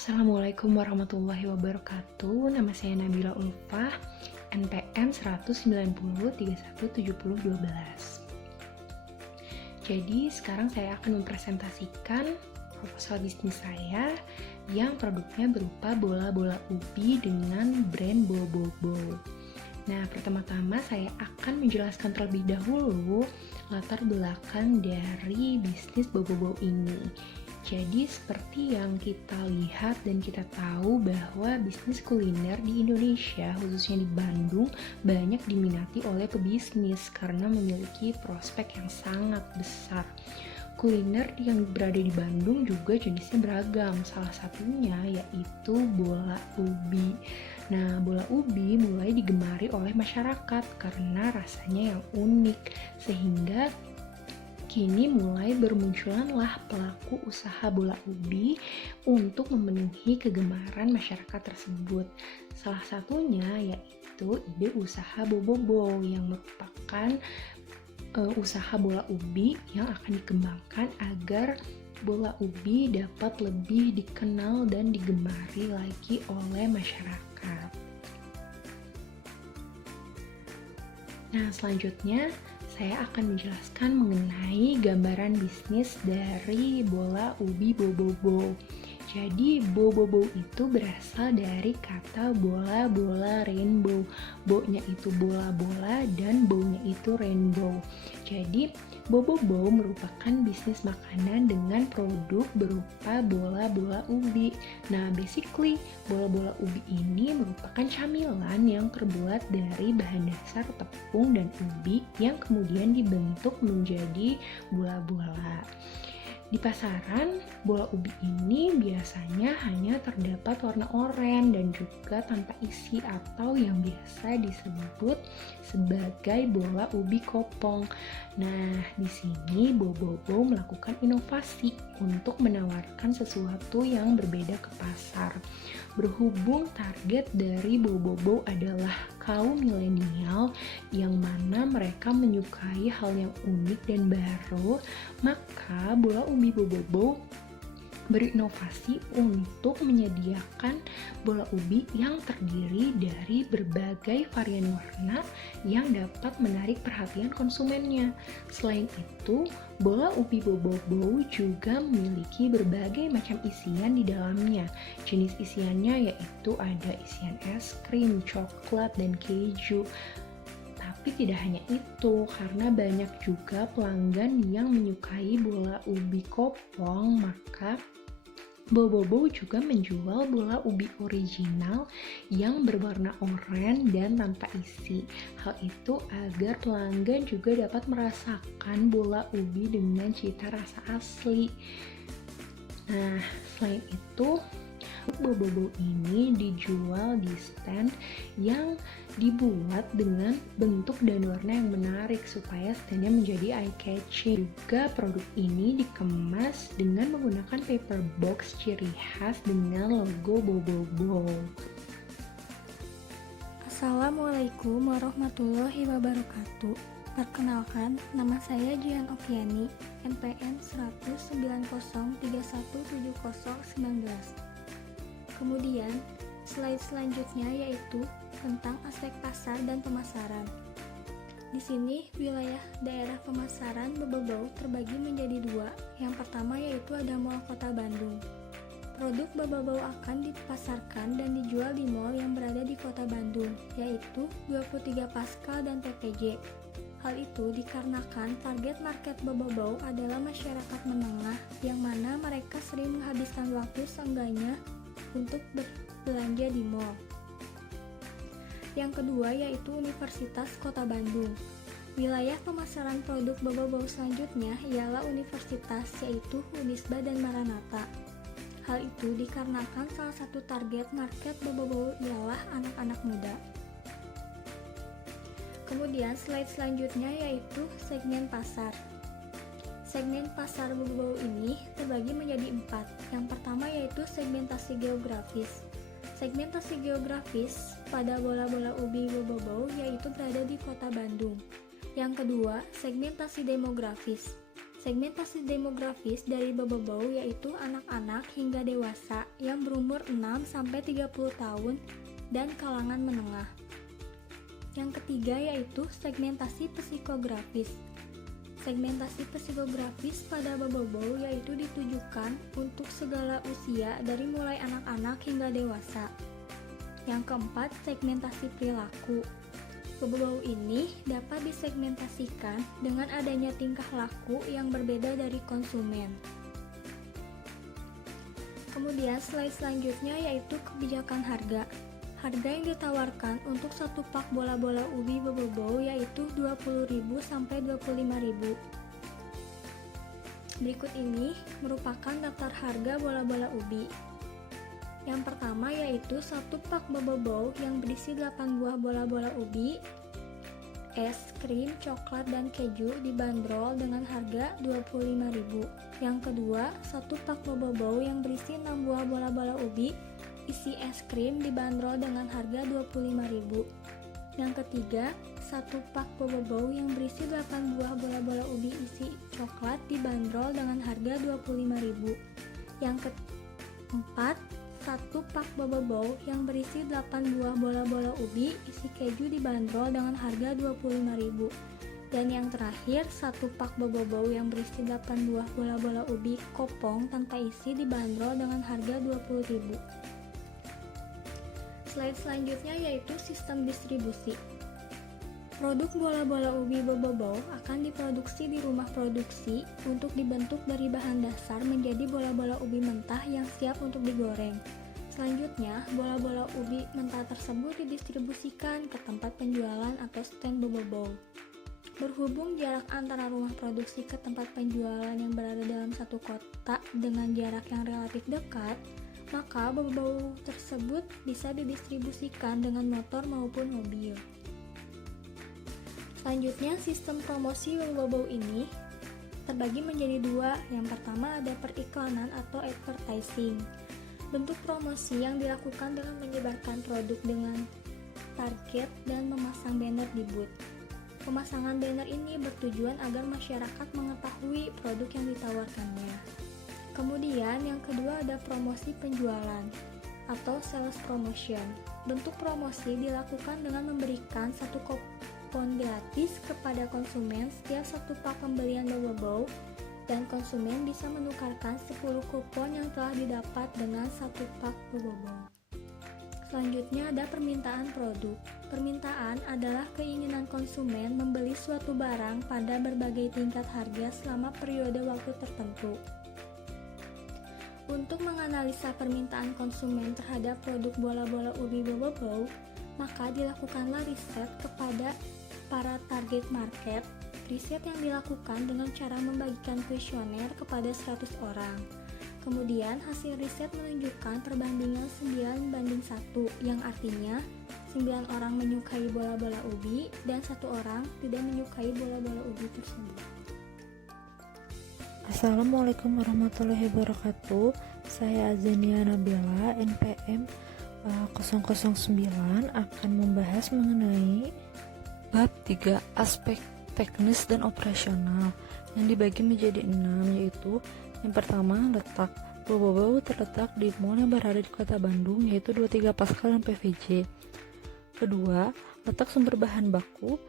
Assalamualaikum warahmatullahi wabarakatuh. Nama saya Nabila Ulfah, NPM 190317012. Jadi sekarang saya akan mempresentasikan proposal bisnis saya yang produknya berupa bola-bola ubi dengan brand Bobobo. Nah, pertama-tama saya akan menjelaskan terlebih dahulu latar belakang dari bisnis Bobobo ini. Jadi seperti yang kita lihat dan kita tahu bahwa bisnis kuliner di Indonesia, khususnya di Bandung, banyak diminati oleh pebisnis karena memiliki prospek yang sangat besar. Kuliner yang berada di Bandung juga jenisnya beragam, salah satunya yaitu bola ubi. Nah, bola ubi mulai digemari oleh masyarakat karena rasanya yang unik, sehingga kini mulai bermunculanlah pelaku usaha bola ubi untuk memenuhi kegemaran masyarakat tersebut. Salah satunya yaitu ide usaha Bobobo yang merupakan usaha bola ubi yang akan dikembangkan agar bola ubi dapat lebih dikenal dan digemari lagi oleh masyarakat. Nah, selanjutnya saya akan menjelaskan mengenai gambaran bisnis dari bola ubi Bobobo. Jadi Bobobo itu berasal dari kata bola-bola rainbow. Bo-nya itu bola-bola dan bow-nya itu rainbow. Jadi Bobobo merupakan bisnis makanan dengan produk berupa bola-bola ubi. Nah, basically bola-bola ubi ini merupakan camilan yang terbuat dari bahan dasar tepung dan ubi yang kemudian dibentuk menjadi bola-bola. Di pasaran, bola ubi ini biasanya hanya terdapat warna oranye dan juga tanpa isi atau yang biasa disebut sebagai bola ubi kopong. Nah, di sini Bobobo melakukan inovasi untuk menawarkan sesuatu yang berbeda ke pasar. Berhubung target dari Bobobo adalah kaum milenial yang mana mereka menyukai hal yang unik dan baru, maka bola ubi Bobobo berinovasi untuk menyediakan bola ubi yang terdiri dari berbagai varian warna yang dapat menarik perhatian konsumennya. Selain itu, bola ubi Bobobo juga memiliki berbagai macam isian di dalamnya. Jenis isiannya yaitu ada isian es krim, coklat, dan keju. Tapi tidak hanya itu, karena banyak juga pelanggan yang menyukai bola ubi kopong, maka Bobobo juga menjual bola ubi original yang berwarna oranye dan tanpa isi. Hal itu agar pelanggan juga dapat merasakan bola ubi dengan cita rasa asli. Nah, selain itu, Bobobo ini dijual di stand yang dibuat dengan bentuk dan warna yang menarik supaya standnya menjadi eye-catching. Juga produk ini dikemas dengan menggunakan paper box ciri khas dengan logo Bobobo. Assalamualaikum warahmatullahi wabarakatuh. Perkenalkan, nama saya Jihan Okiani, NPM 190317019. Kemudian, slide selanjutnya yaitu tentang aspek pasar dan pemasaran. Di sini, wilayah daerah pemasaran Bobobo terbagi menjadi dua. Yang pertama yaitu ada Mall Kota Bandung. Produk Bobobo akan dipasarkan dan dijual di mall yang berada di Kota Bandung, yaitu 23 Pascal dan TPJ. Hal itu dikarenakan target market Bobobo adalah masyarakat menengah yang mana mereka sering menghabiskan waktu seenggaknya untuk berbelanja di mall. Yang kedua yaitu Universitas Kota Bandung. Wilayah pemasaran produk Bobobo selanjutnya ialah universitas yaitu Unisba dan Maranatha. Hal itu dikarenakan salah satu target market Bobobo ialah anak-anak muda. Kemudian slide selanjutnya yaitu segmen pasar. Segmen pasar Bobobo ini terbagi menjadi 4. Yang pertama yaitu segmentasi geografis. Segmentasi geografis pada bola-bola ubi Bobobo yaitu berada di Kota Bandung. Yang kedua, segmentasi demografis. Segmentasi demografis dari Boboibow yaitu anak-anak hingga dewasa yang berumur 6-30 tahun dan kalangan menengah. Yang ketiga yaitu segmentasi psikografis. Segmentasi psikografis pada Boboibow yaitu ditujukan untuk segala usia dari mulai anak-anak hingga dewasa. Yang keempat, segmentasi perilaku. Boboibow ini dapat disegmentasikan dengan adanya tingkah laku yang berbeda dari konsumen. Kemudian slide selanjutnya yaitu kebijakan harga. Harga yang ditawarkan untuk satu pak bola-bola ubi Boboibow yaitu 20.000 sampai 25.000. Berikut ini merupakan daftar harga bola-bola ubi. Yang pertama yaitu satu pak Boboibow yang berisi 8 buah bola-bola ubi, es krim, coklat, dan keju dibanderol dengan harga 25.000. Yang kedua, satu pak Boboibow yang berisi 6 buah bola-bola ubi isi es krim dibanderol dengan harga 25.000. Yang ketiga, satu pak Boboibow yang berisi 8 buah bola-bola ubi isi coklat dibanderol dengan harga 25.000. Yang keempat, satu pak Boboibow yang berisi 8 buah bola-bola ubi isi keju dibanderol dengan harga 25.000. Dan yang terakhir, satu pak Boboibow yang berisi 8 buah bola-bola ubi kopong tanpa isi dibanderol dengan harga 20.000. Slide selanjutnya yaitu sistem distribusi. Produk bola-bola ubi Boboibow akan diproduksi di rumah produksi untuk dibentuk dari bahan dasar menjadi bola-bola ubi mentah yang siap untuk digoreng. Selanjutnya, bola-bola ubi mentah tersebut didistribusikan ke tempat penjualan atau stand Boboibow. Berhubung jarak antara rumah produksi ke tempat penjualan yang berada dalam satu kota dengan jarak yang relatif dekat, maka Boboibow tersebut bisa didistribusikan dengan motor maupun mobil. Selanjutnya, sistem promosi Boboibow ini terbagi menjadi dua. Yang pertama ada periklanan atau advertising. Bentuk promosi yang dilakukan dengan menyebarkan produk dengan target dan memasang banner di booth. Pemasangan banner ini bertujuan agar masyarakat mengetahui produk yang ditawarkannya. Kemudian yang kedua ada promosi penjualan atau sales promotion. Bentuk promosi dilakukan dengan memberikan satu kupon gratis kepada konsumen setiap satu pak pembelian Boboibow, dan konsumen bisa menukarkan 10 kupon yang telah didapat dengan satu pak Boboibow. Selanjutnya ada permintaan produk. Permintaan adalah keinginan konsumen membeli suatu barang pada berbagai tingkat harga selama periode waktu tertentu. Untuk menganalisa permintaan konsumen terhadap produk bola-bola ubi Boboibow, maka dilakukanlah riset kepada para target market. Riset yang dilakukan dengan cara membagikan kuesioner kepada 100 orang. Kemudian hasil riset menunjukkan perbandingan 9:1, yang artinya 9 orang menyukai bola-bola ubi dan 1 orang tidak menyukai bola-bola ubi tersebut. Assalamualaikum warahmatullahi wabarakatuh. Saya Azania Nabila, NPM 009, akan membahas mengenai bab 3 aspek teknis dan operasional yang dibagi menjadi 6, yaitu yang pertama, letak. Boboibow terletak di mall yang berada di kota Bandung, yaitu 23 Pascal dan PVJ. Kedua, letak sumber bahan baku,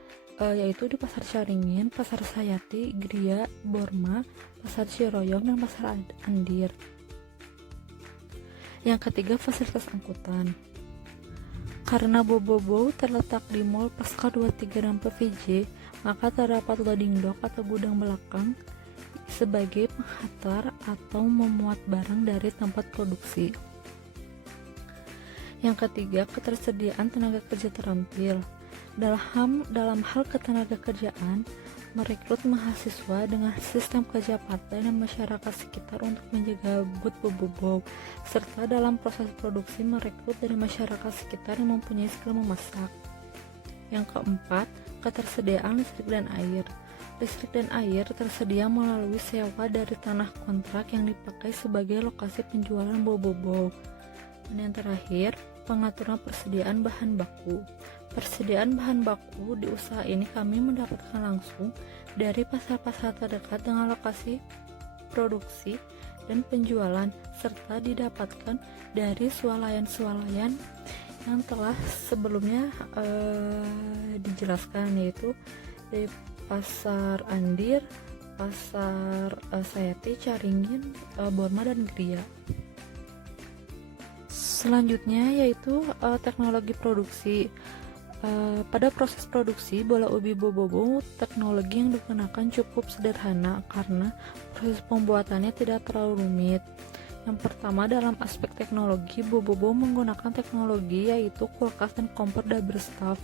yaitu di Pasar Caringin, Pasar Sayati, Gria, Borma, Pasar Ciroyom, dan Pasar Andir. Yang ketiga, fasilitas angkutan. Karena Boboibow terletak di Mall Pascal 23 dan PVJ, maka terdapat loading dock atau gudang belakang sebagai penghantar atau memuat barang dari tempat produksi. Yang ketiga, ketersediaan tenaga kerja terampil. Dalam hal ketenaga kerjaan, merekrut mahasiswa dengan sistem kerja part-time dan masyarakat sekitar untuk menjaga booth Boboibow, serta dalam proses produksi merekrut dari masyarakat sekitar yang mempunyai skill memasak. Yang keempat, ketersediaan listrik dan air. Listrik dan air tersedia melalui sewa dari tanah kontrak yang dipakai sebagai lokasi penjualan Boboibow. Dan yang terakhir, pengaturan persediaan bahan baku. Persediaan bahan baku di usaha ini kami mendapatkan langsung dari pasar-pasar terdekat dengan lokasi produksi dan penjualan, serta didapatkan dari swalayan-swalayan yang telah sebelumnya dijelaskan, yaitu dari Pasar Andir, Pasar Sayati, Caringin, Borma, dan Gria. Selanjutnya yaitu teknologi produksi. Pada proses produksi bola ubi bobobo, teknologi yang digunakan cukup sederhana karena proses pembuatannya tidak terlalu rumit. Yang pertama, dalam aspek teknologi, bobobo menggunakan teknologi yaitu kulkas dan kompor double staff.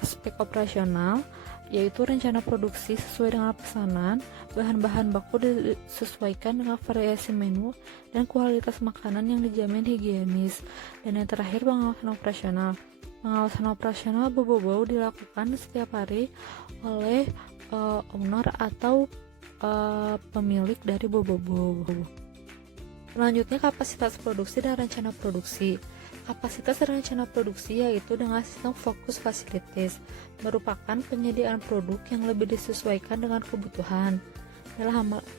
Aspek operasional yaitu rencana produksi sesuai dengan pesanan, bahan-bahan baku disesuaikan dengan variasi menu, dan kualitas makanan yang dijamin higienis. Dan yang terakhir, pengawasan operasional. Pengawasan operasional bobobo dilakukan setiap hari oleh owner atau pemilik dari bobobo. Selanjutnya, kapasitas produksi dan rencana produksi. Kapasitas dan rencana produksi yaitu dengan sistem fokus facilities, merupakan penyediaan produk yang lebih disesuaikan dengan kebutuhan.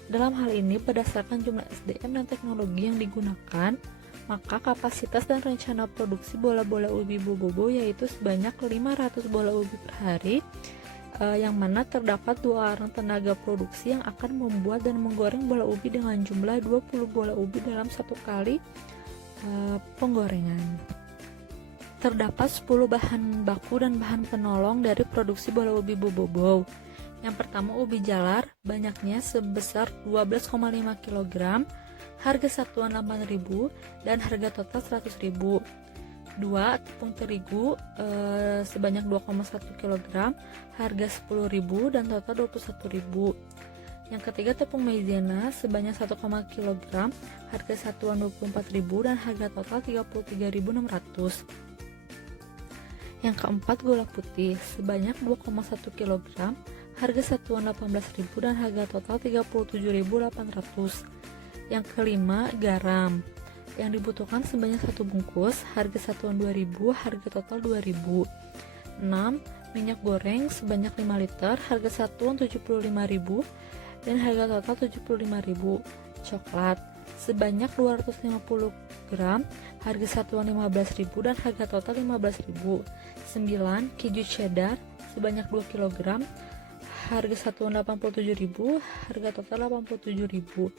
Dalam hal ini, berdasarkan jumlah SDM dan teknologi yang digunakan, maka kapasitas dan rencana produksi bola-bola ubi bobobo yaitu sebanyak 500 bola ubi per hari, yang mana terdapat 2 orang tenaga produksi yang akan membuat dan menggoreng bola ubi dengan jumlah 20 bola ubi dalam satu kali penggorengan. Terdapat 10 bahan baku dan bahan penolong dari produksi bola ubi bobobo. Yang pertama, ubi jalar, banyaknya sebesar 12,5 kg, harga satuan 8.000 dan harga total 100.000. 2. Tepung terigu sebanyak 2,1 kg, harga 10.000 dan total 21.000. Yang ketiga, tepung maizena sebanyak 1, kg, harga satuan 24.000 dan harga total 33.600. Yang keempat, gula putih sebanyak 2,1 kg, harga satuan 18.000 dan harga total 37.800. Yang kelima, garam yang dibutuhkan sebanyak 1 bungkus, harga satuan 2.000, harga total 2.000. 6. Minyak goreng sebanyak 5 liter, harga satuan 75.000 dan harga total 75.000. Coklat sebanyak 250 gram, harga satuan 15.000 dan harga total 15.000. 9. Keju cheddar sebanyak 2 kg, harga satuan 87.000, harga total 87.000.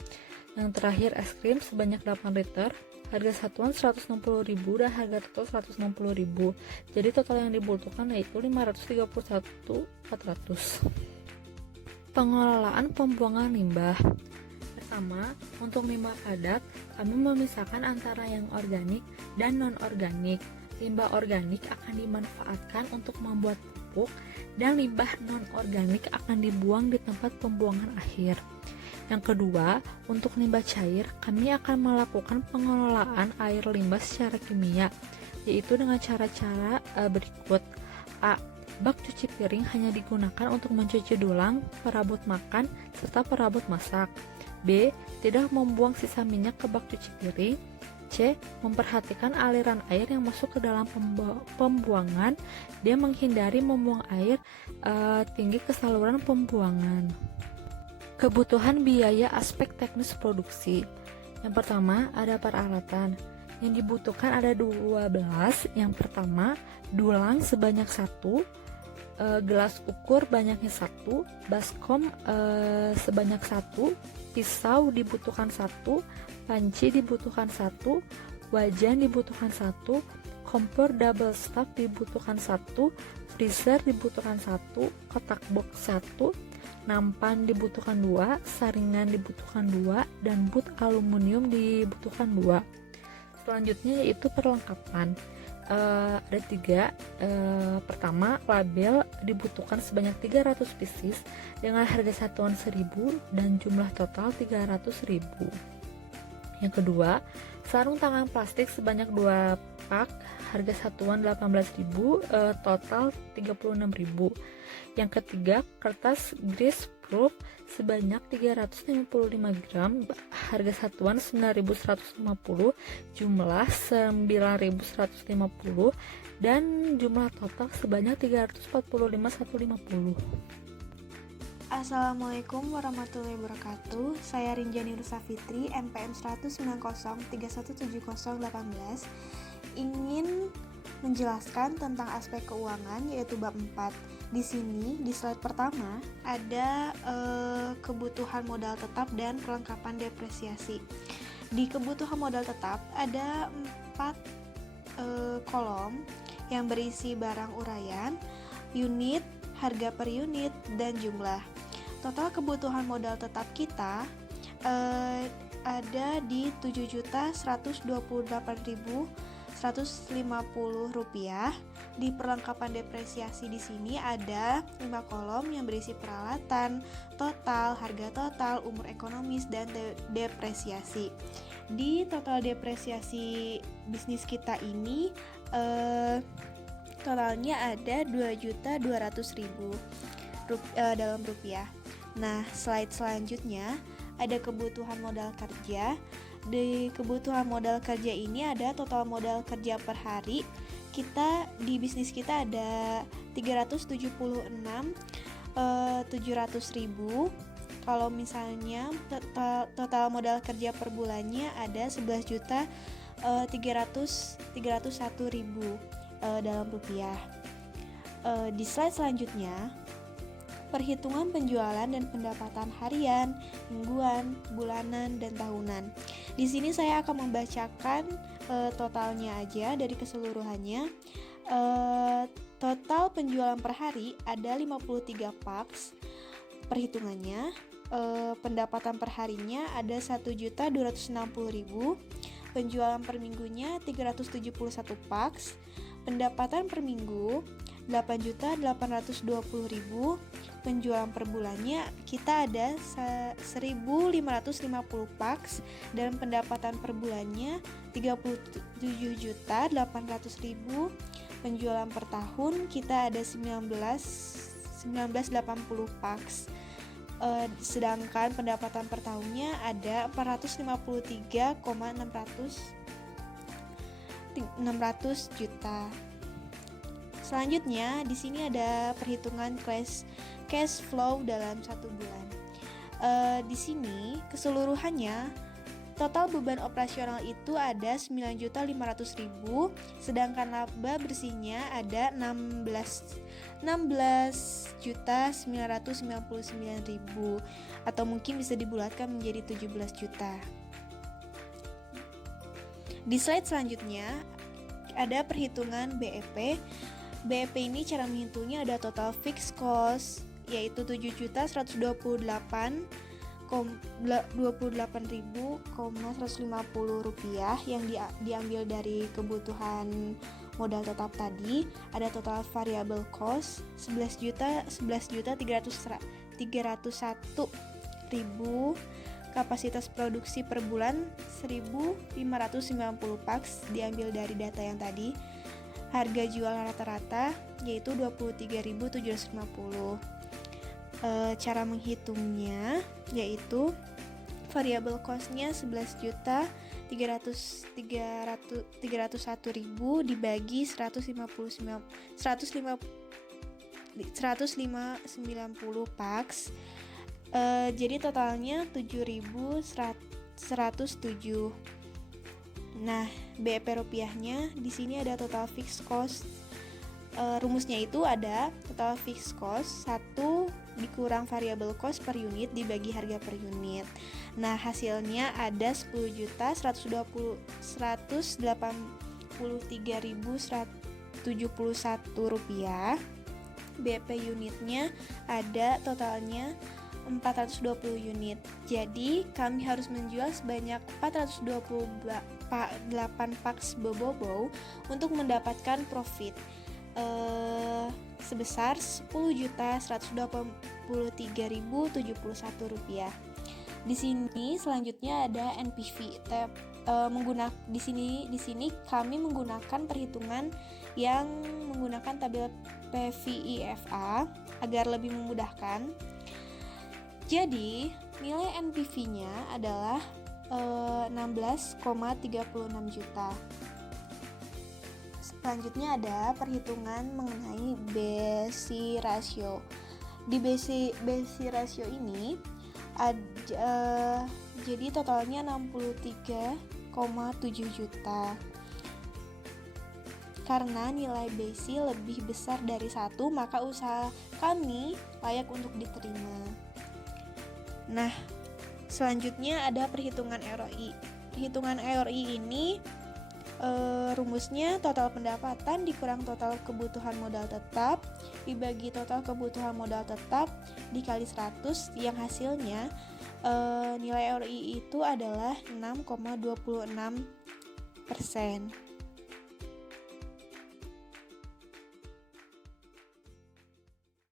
Yang terakhir, es krim sebanyak 8 liter, harga satuan 160.000 dan harga total 160.000. Jadi total yang dibutuhkan yaitu 531.400. Pengelolaan pembuangan limbah. Pertama, untuk limbah padat, kami memisahkan antara yang organik dan non-organik. Limbah organik akan dimanfaatkan untuk membuat pupuk dan limbah non-organik akan dibuang di tempat pembuangan akhir. Yang kedua, untuk limbah cair, kami akan melakukan pengelolaan air limbah secara kimia, yaitu dengan cara-cara berikut. A. Bak cuci piring hanya digunakan untuk mencuci dulang, perabot makan, serta perabot masak. B. Tidak membuang sisa minyak ke bak cuci piring. C. Memperhatikan aliran air yang masuk ke dalam pembuangan. D. Menghindari membuang air tinggi ke saluran pembuangan. Kebutuhan biaya aspek teknis produksi. Yang pertama, ada peralatan. Yang dibutuhkan ada 12. Yang pertama, dulang sebanyak 1, gelas ukur banyaknya 1, baskom sebanyak 1, pisau dibutuhkan 1, panci dibutuhkan 1, wajan dibutuhkan 1, kompor double staff dibutuhkan 1, freezer dibutuhkan 1, kotak box 1, nampan dibutuhkan 2, saringan dibutuhkan 2, dan boot aluminium dibutuhkan 2. Selanjutnya yaitu perlengkapan. Ada 3. Pertama, label dibutuhkan sebanyak 300 pieces dengan harga satuan 1.000 dan jumlah total 300.000. Yang kedua, sarung tangan plastik sebanyak 2 pak, harga satuan 18.000, total 36.000. Yang ketiga, kertas grease mangrove sebanyak 355 gram, harga satuan 9.150, jumlah 9.150, dan jumlah total sebanyak 345.150. Assalamualaikum warahmatullahi wabarakatuh. Saya Rinjani Rusa Fitri, NPM 190317018, ingin menjelaskan tentang aspek keuangan, yaitu bab 4. Di sini di slide pertama ada kebutuhan modal tetap dan perlengkapan depresiasi. Di kebutuhan modal tetap ada 4 kolom yang berisi barang uraian, unit, harga per unit, dan jumlah. Total kebutuhan modal tetap kita ada di Rp7.128.150. Di perlengkapan depresiasi di sini ada 5 kolom yang berisi peralatan, total, harga total, umur ekonomis, dan depresiasi. Di total depresiasi bisnis kita ini totalnya ada 2.200.000 dalam rupiah. Nah, slide selanjutnya ada kebutuhan modal kerja. Di kebutuhan modal kerja ini ada total modal kerja per hari. Kita di bisnis kita ada 376.700.000. Kalau misalnya total modal kerja per bulannya ada 11.301.000 dalam rupiah. Di slide selanjutnya, perhitungan penjualan dan pendapatan harian, mingguan, bulanan, dan tahunan. Di sini saya akan membacakan totalnya aja dari keseluruhannya. Total penjualan per hari ada 53 paks. Perhitungannya, pendapatan per harinya ada 1.260.000. Penjualan per minggunya 371 paks. Pendapatan per minggu 8.820.000. Penjualan per bulannya kita ada 1.550 paks, dan pendapatan per bulannya 37.800.000. Penjualan per tahun kita ada 1980 paks. Sedangkan pendapatan per tahunnya ada 453,600 juta. Selanjutnya di sini ada perhitungan cash flow dalam 1 bulan. Di sini keseluruhannya total beban operasional itu ada 9.500.000, sedangkan laba bersihnya ada 16.999.000, atau mungkin bisa dibulatkan menjadi 17 juta. Di slide selanjutnya ada perhitungan BEP. BEP ini cara menghitungnya ada total fixed cost, yaitu 7.128.150 rupiah yang diambil dari kebutuhan modal tetap tadi. Ada total variable cost 11.301.000. Kapasitas produksi per bulan 1.590 paks diambil dari data yang tadi. Harga jual rata-rata yaitu 23.750. Cara menghitungnya yaitu variable cost-nya 11.301.000 dibagi 190 paks. Jadi totalnya 7.107. Nah, BEP rupiahnya di sini ada total fixed cost. Rumusnya itu ada total fixed cost 1 dikurang variable cost per unit dibagi harga per unit. Nah, hasilnya ada 10.183.171 rupiah. BEP unitnya ada totalnya 420 unit. Jadi kami harus menjual sebanyak 428 paks bobobo untuk mendapatkan profit sebesar 10.183.071 rupiah. Di sini selanjutnya ada NPV. Di sini kami menggunakan perhitungan yang menggunakan tabel PVIFA agar lebih memudahkan. Jadi, nilai NPV-nya adalah 16,36 juta. Selanjutnya ada perhitungan mengenai BC ratio. Di BC ratio ini jadi totalnya 63,7 juta. Karena nilai BC lebih besar dari 1, maka usaha kami layak untuk diterima. Nah, selanjutnya ada perhitungan ROI. Perhitungan ROI ini rumusnya total pendapatan dikurang total kebutuhan modal tetap dibagi total kebutuhan modal tetap dikali 100, yang hasilnya nilai ROI itu adalah 6,26%.